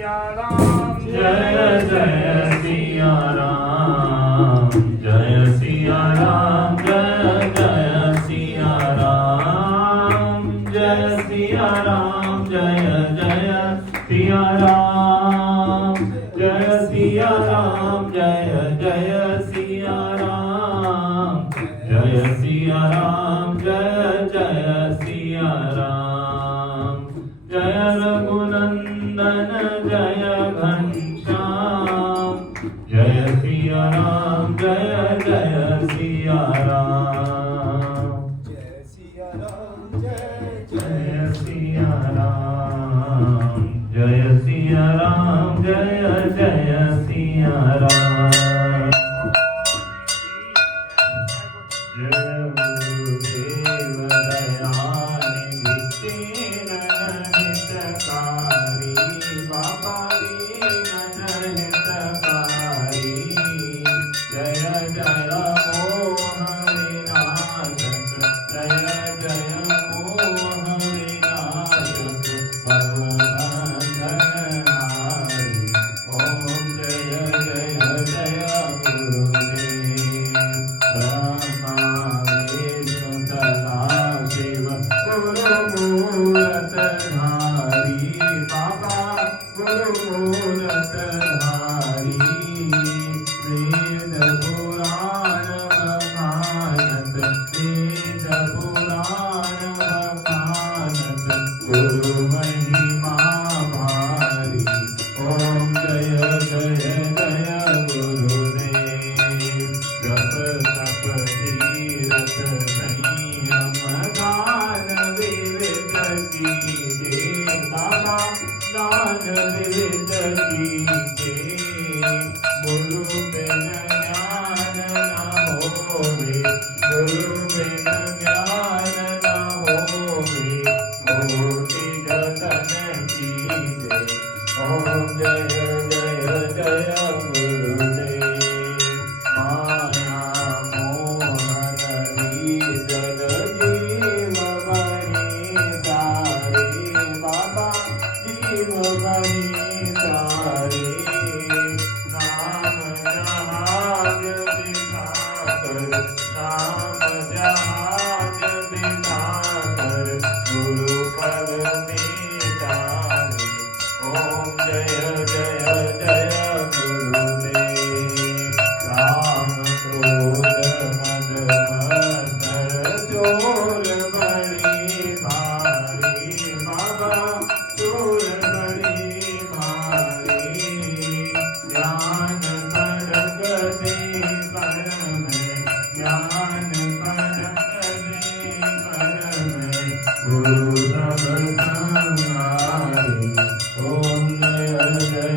राम जय जय सिया राम, जय सिया राम, जय जय सिया राम, जय सिया राम, जय जय सिया राम, जय सिया राम, जय जय सिया राम, जय सिया राम, जय जय सिया राम, जय रघुनंदन जय घनश्याम, जय सिया राम, जय जय सिया राम, जय सिया राम जय जय सिया राम, जय सिया राम, जय जय सिया राम। जय गुरुदेव दयानिधि दीनन हितकारी, बाबा दीनन हितकारी, जय जय मोह विनाशक, जय जय मोह विनाशक, भवबंधन हारी, ओम जय जय जय गुरुदेव। ब्रह्मा विष्णु सदा शिव गुरुमूरत धारी, बाबा गुरुमूरत धारी, वेद पुराण बखानत, वेद पुराण बखानत, गुरु महिमा भारी, ओम जय जय जय गुरुदेव। जप तप तीरथ संयम दान विविध कीजे, बाबा दान विविध कीजे, गुरु बिन ज्ञान न होवे, गुरु बिन ज्ञान न होवे, मूर्ति जतन कीजे, ओम जय जय जय गुरुदेव। माया मोहन जल जीव बनी तारे, बाबा जीव बनी तारे, नाम जहाज बिठाकर, नाम जहाज बिठाकर, गुरु पद में तारे, ओम जय जय जय गुरुदेव। राम क्रोध मद मत्सर चोर बड़ी भारी, बाबा चोर बड़ी भारी, ज्ञान भटकते पर में, ज्ञान भटकते पर में, गुरु सब संहारी, ओम जय जय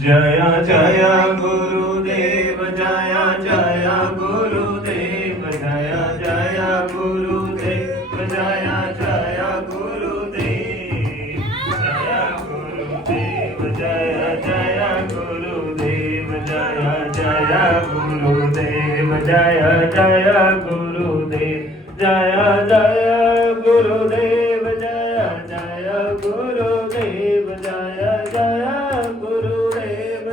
जय जय गुरुदेव जय जय गुरुदेव जय जय गुरुदेव जय जय गुरुदेव जय गुरुदेव जय जय गुरुदेव जय जय गुरुदेव जय जय गुरुदेव जय जय गुरुदेव जय जय गुरुदेव जय जय गुरुदेव जय जय गुरुदेव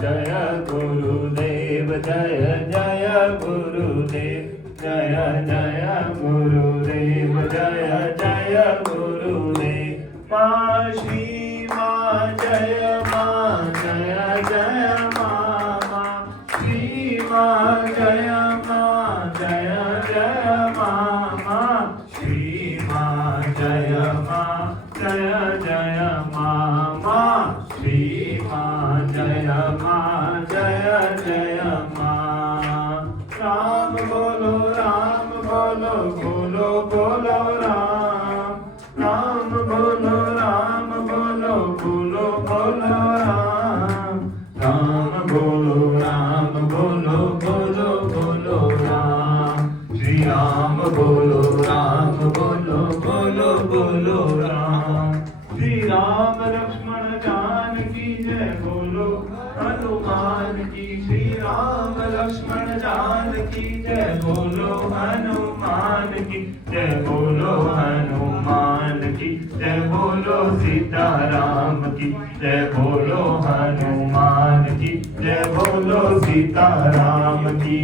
जय गुरुदेव जय जय गुरुदेव जय जय गुरुदेव जय जय गुरुदेव मां श्री मां जय मां जय जय मां श्री मां जय मां जय जय मां श्री मां जय मां जय जय मां श्री मां जय मां जय जय मां राम बोलो बोलो बोलो बोलो राम राम बोलो बोलो बोलो बोलो राम राम बोलो बोलो बोलो बोलो राम श्री राम बोलो बोलो बोलो बोलो राम श्री राम लक्ष्मण जानकी जय बोलो हनुमान की श्री राम लक्ष्मण जानकी जय बोलो हनुमान की जय बोलो हनुमान की जय बोलो सीताराम की जय बोलो हनुमान की जय बोलो सीताराम की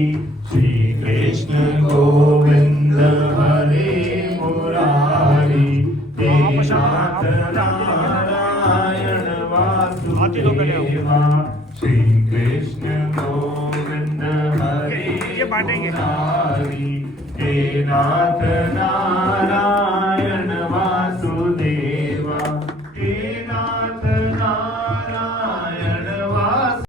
श्री कृष्ण गोविंद हरे मुरारी हे नाथ नारायण वासुदेवा श्री कृष्ण गोविंद हरे मुरारी हे नाथ नारायण